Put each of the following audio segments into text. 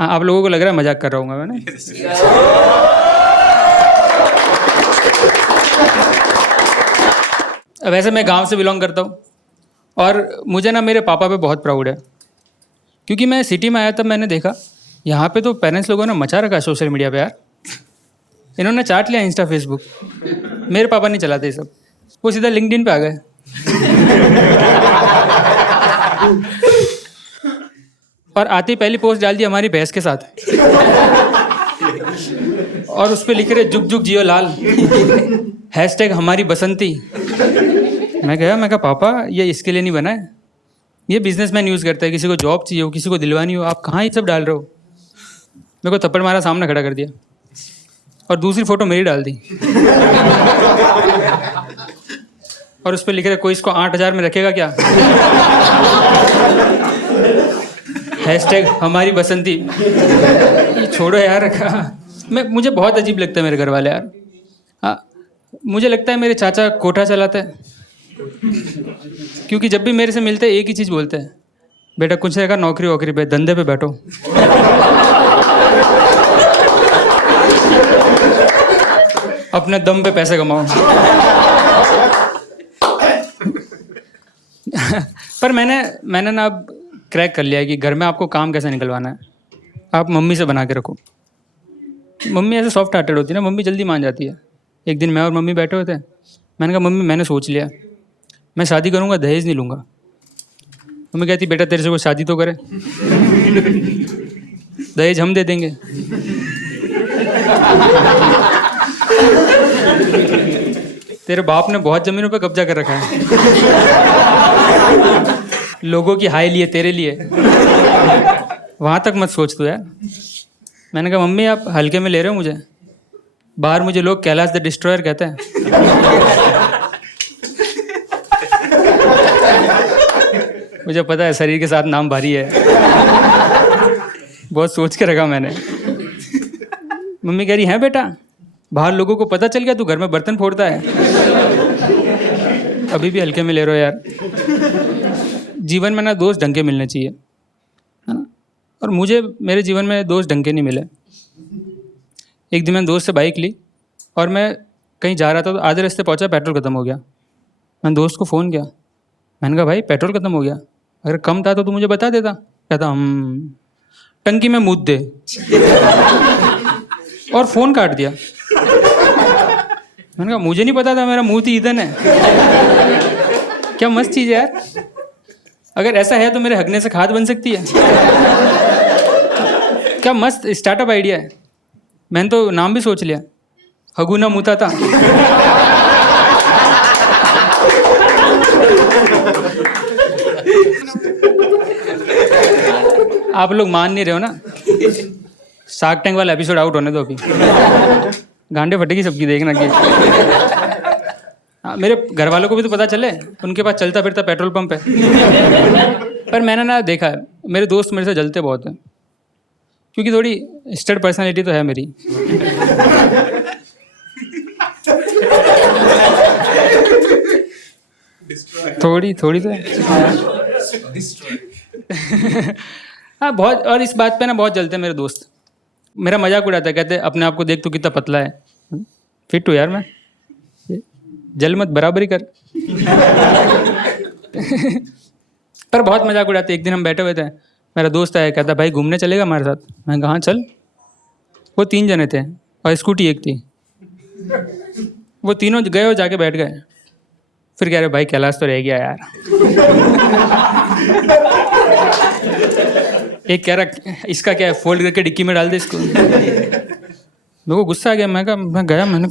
आप लोगों को लग रहा है मजाक कर रहा हूँ मैं वैसे मैं गांव से बिलोंग करता हूँ और मुझे ना मेरे पापा पे बहुत प्राउड है, क्योंकि मैं सिटी में आया तब मैंने देखा यहाँ पे तो पेरेंट्स लोगों ने मचा रखा है सोशल मीडिया पे यार। इन्होंने चाट लिया इंस्टा फेसबुक। मेरे पापा नहीं चलाते ये सब, वो सीधा लिंक्डइन पे आ गए। और आती पहली पोस्ट डाल दी हमारी भैंस के साथ और उस पर लिख रहे जुग जुग जियो लाल, हैशटैग हमारी बसंती। मैं कहा पापा ये इसके लिए नहीं बना है, ये बिजनेसमैन यूज़ करता है, किसी को जॉब चाहिए हो, किसी को दिलवानी हो, आप कहाँ ये सब डाल रहे हो। मेरे को थप्पड़ मारा, सामने खड़ा कर दिया और दूसरी फोटो मेरी डाल दी और उस पर लिख रहे कोई इसको 8,000 में रखेगा क्या, हैशटैग हमारी बसंती। ये छोड़ो यार। मुझे बहुत अजीब लगता है मेरे घर वाले यार। हाँ, मुझे लगता है मेरे चाचा कोठा चलाते हैं, क्योंकि जब भी मेरे से मिलते हैं एक ही चीज़ बोलते हैं, बेटा कुछ रहेगा नौकरी वोकरी पे, धंधे पे बैठो। अपने दम पे पैसे कमाओ। पर मैंने ना अब क्रैक कर लिया है कि घर में आपको काम कैसे निकलवाना है, आप मम्मी से बना के रखो। मम्मी ऐसे सॉफ्ट हार्टेड होती है ना, मम्मी जल्दी मान जाती है। एक दिन मैं और मम्मी बैठे हुए थे, मैंने कहा मम्मी मैंने सोच लिया मैं शादी करूँगा, दहेज नहीं लूँगा। मम्मी कहती बेटा तेरे से कोई शादी तो करे, दहेज हम दे देंगे। तेरे बाप ने बहुत ज़मीनों पे कब्जा कर रखा है, लोगों की हाय लिए तेरे लिए, वहाँ तक मत सोच तू यार। मैंने कहा मम्मी आप हल्के में ले रहे हो मुझे, बाहर मुझे लोग कैलाश द डिस्ट्रॉयर कहते हैं। मुझे पता है शरीर के साथ नाम भारी है, बहुत सोच के रखा मैंने। मम्मी कह रही है बेटा बाहर लोगों को पता चल गया तू घर में बर्तन फोड़ता है। अभी भी हल्के में ले रहे हो यार। जीवन में ना दोस्त ढंग के मिलने चाहिए, है ना। और मुझे मेरे जीवन में दोस्त ढंग के नहीं मिले। एक दिन मैंने दोस्त से बाइक ली और मैं कहीं जा रहा था, तो आधे रास्ते पहुंचा, पेट्रोल ख़त्म हो गया। मैंने दोस्त को फ़ोन किया, मैंने कहा भाई पेट्रोल ख़त्म हो गया, अगर कम था तो तू मुझे बता देता। कहता टंकी में मूत दे, और फ़ोन काट दिया। मैंने कहा मुझे नहीं पता था मेरा मुंह ही ईंधन है। क्या मस्त चीज़ है यार, अगर ऐसा है तो मेरे हगने से खाद बन सकती है। क्या मस्त स्टार्टअप आइडिया है। मैंने तो नाम भी सोच लिया, हगुना मुता था। आप लोग मान नहीं रहे हो ना, शार्क टैंक वाला एपिसोड आउट होने दो अभी, गांडे फटेगी सबकी देखना कि। मेरे घर वालों को भी तो पता चले, उनके पास चलता फिरता पेट्रोल पंप है। पर मैंने ना देखा है मेरे दोस्त मेरे से जलते बहुत हैं, क्योंकि थोड़ी स्टड पर्सनालिटी तो है मेरी। थोड़ी तो हाँ बहुत। और इस बात पे ना बहुत जलते हैं मेरे दोस्त, मेरा मजाक उड़ाता है, कहते अपने आप को देख तू कितना पतला है, फिट हूँ यार मैं, जल मत बराबरी कर। पर बहुत मजाक उड़ाते। एक दिन हम बैठे हुए थे, मेरा दोस्त आया, कहता भाई घूमने चलेगा हमारे साथ। मैं कहा हाँ चल। वो 3 जने थे और स्कूटी एक थी, वो तीनों गए और जाके बैठ गए। फिर कह रहे भाई कैलाश तो रह गया यार। एक कह रहा इसका क्या है, फोल्ड करके डिक्की में डाल दे इसको। मेरे को गुस्सा आ गया, मैं गया, मैंने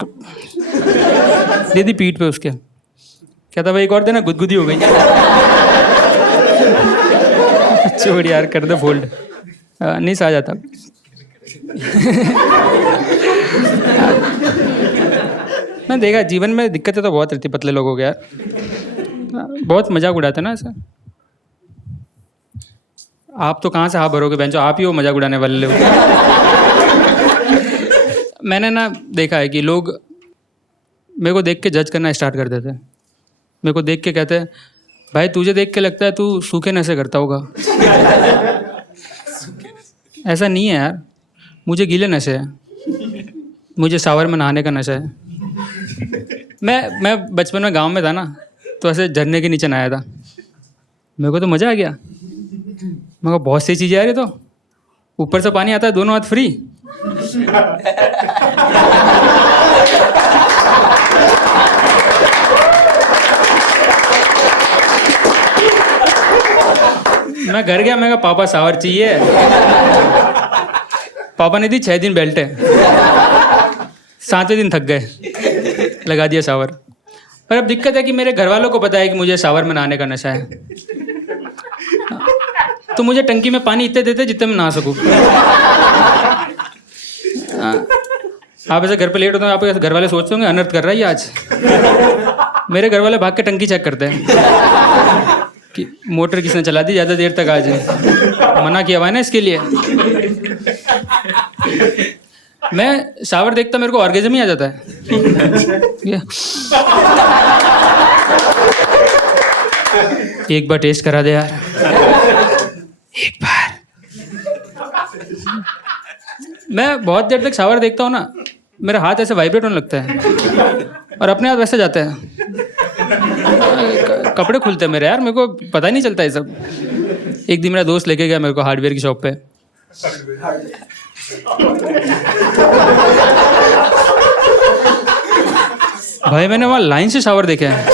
दे दी पीठ पे उसके। कहता भाई एक और देना, गुदगुदी हो गई। छोड़ यार कर दे फोल्ड, नहीं सा जाता। मैं देखा जीवन में दिक्कतें तो बहुत रहती पतले लोगों के यार, बहुत मजाक उड़ाते ना ऐसा। आप तो कहाँ से हाँ भरोगे बहन, जो आप ही हो मजाक उड़ाने वाले लोग। मैंने ना देखा है कि लोग मेरे को देख के जज करना स्टार्ट कर देते हैं। मेरे को देख के कहते हैं भाई तुझे देख के लगता है तू सूखे नशे करता होगा। ऐसा नहीं है यार, मुझे गीले नशे है, मुझे शावर में नहाने का नशा है। मैं बचपन में गांव में था ना, तो ऐसे झरने के नीचे नहाया था, मेरे को तो मज़ा आ गया। मैं कहा बहुत सी चीज़ें आ रही, तो ऊपर से पानी आता है, दोनों हाथ फ्री। मैं घर गया, मैं कहा पापा शावर चाहिए। पापा ने दी 6 दिन बेल्ट है, 7वें दिन थक गए, लगा दिया शावर। पर अब दिक्कत है कि मेरे घर वालों को पता है कि मुझे शावर में नहाने का नशा है, तो मुझे टंकी में पानी इतने देते जितने मैं नहा सकूँ। आप ऐसे घर पे लेट होते हैं, आपके घर वाले सोचते होंगे अनर्थ कर रहा है ये आज। मेरे घर वाले भाग के टंकी चेक करते हैं कि मोटर किसने चला दी, ज़्यादा देर तक आ जाए। मना किया हुआ है ना इसके लिए। मैं शावर देखता मेरे को ऑर्गेज़म ही आ जाता है। एक बार टेस्ट करा दे यार, एक बार। मैं बहुत देर तक शावर देखता हूँ ना, मेरा हाथ ऐसे वाइब्रेट होने लगता है और अपने आप वैसे जाता है, कपड़े खुलते हैं मेरे यार, मेरे को पता ही नहीं चलता ये सब। एक दिन मेरा दोस्त लेके गया मेरे को हार्डवेयर की शॉप पे। भाई मैंने वहाँ लाइन से शावर देखे हैं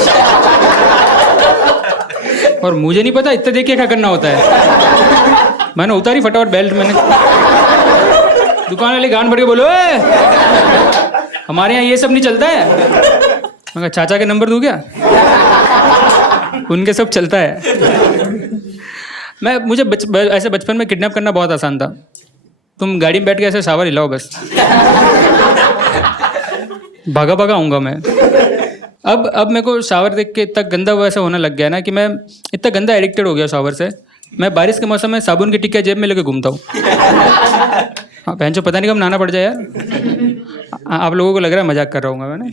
और मुझे नहीं पता इतने देख के क्या करना होता है। मैंने उतारी फटाफट बेल्ट, मैंने दुकान वाले गान भर के बोलो हमारे यहाँ ये सब नहीं चलता है। मैं कहा चाचा के नंबर दूँ क्या, उनके सब चलता है। मुझे ऐसे बचपन में किडनैप करना बहुत आसान था। तुम गाड़ी में बैठ के ऐसे शावर हिलाओ बस, भागा भागा आऊँगा मैं। अब मेरे को शावर देख के इतना गंदा वैसा होने लग गया ना कि मैं इतना गंदा एडिक्टेड हो गया शावर से। मैं बारिश के मौसम में साबुन की टिक्कियाँ जेब में लेके घूमता हूँ। हाँ बहन, पता नहीं कब नहाना पड़ जाए यार। आप लोगों को लग रहा है मजाक कर रहा हूँ मैंने।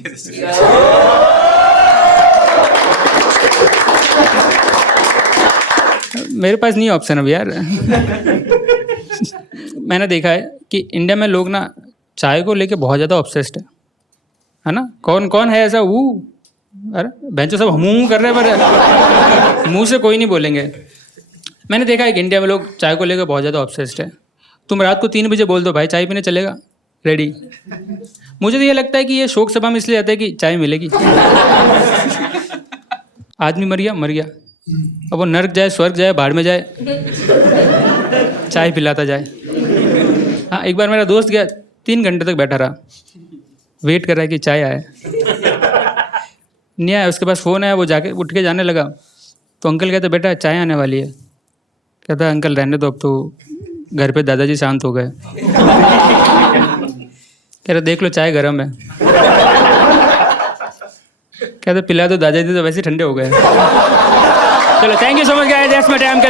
मेरे पास नहीं है ऑप्शन अब यार। मैंने देखा है कि इंडिया में लोग ना चाय को लेके बहुत ज़्यादा ऑब्सेस्ड है ना। कौन कौन है ऐसा? वो अरे बेंचो सब हम कर रहे हैं, पर मुंह से कोई नहीं बोलेंगे। मैंने देखा है कि इंडिया में लोग चाय को लेकर बहुत ज़्यादा ऑब्सेस्ड है। तुम रात को 3 बजे बोल दो भाई चाय पीने चलेगा, रेडी। मुझे तो ये लगता है कि ये शोक सभा में इसलिए आता है कि चाय मिलेगी। आदमी मर गया, अब वो नर्क जाए स्वर्ग जाए भाड़ में जाए, चाय पिलाता जाए। हाँ, एक बार मेरा दोस्त गया, 3 घंटे तक बैठा रहा, वेट कर रहा है कि चाय आए, नहीं आया। उसके पास फ़ोन आया, वो जाके उठ के जाने लगा, तो अंकल कहते बेटा चाय आने वाली है। कहता अंकल रहने दो, अब तो घर पे दादाजी शांत हो गए। कह रहे देख लो चाय गर्म है। कहते पिला दो, दादाजी तो वैसे ही ठंडे हो गए। चलो thank you so much guys, that's my time.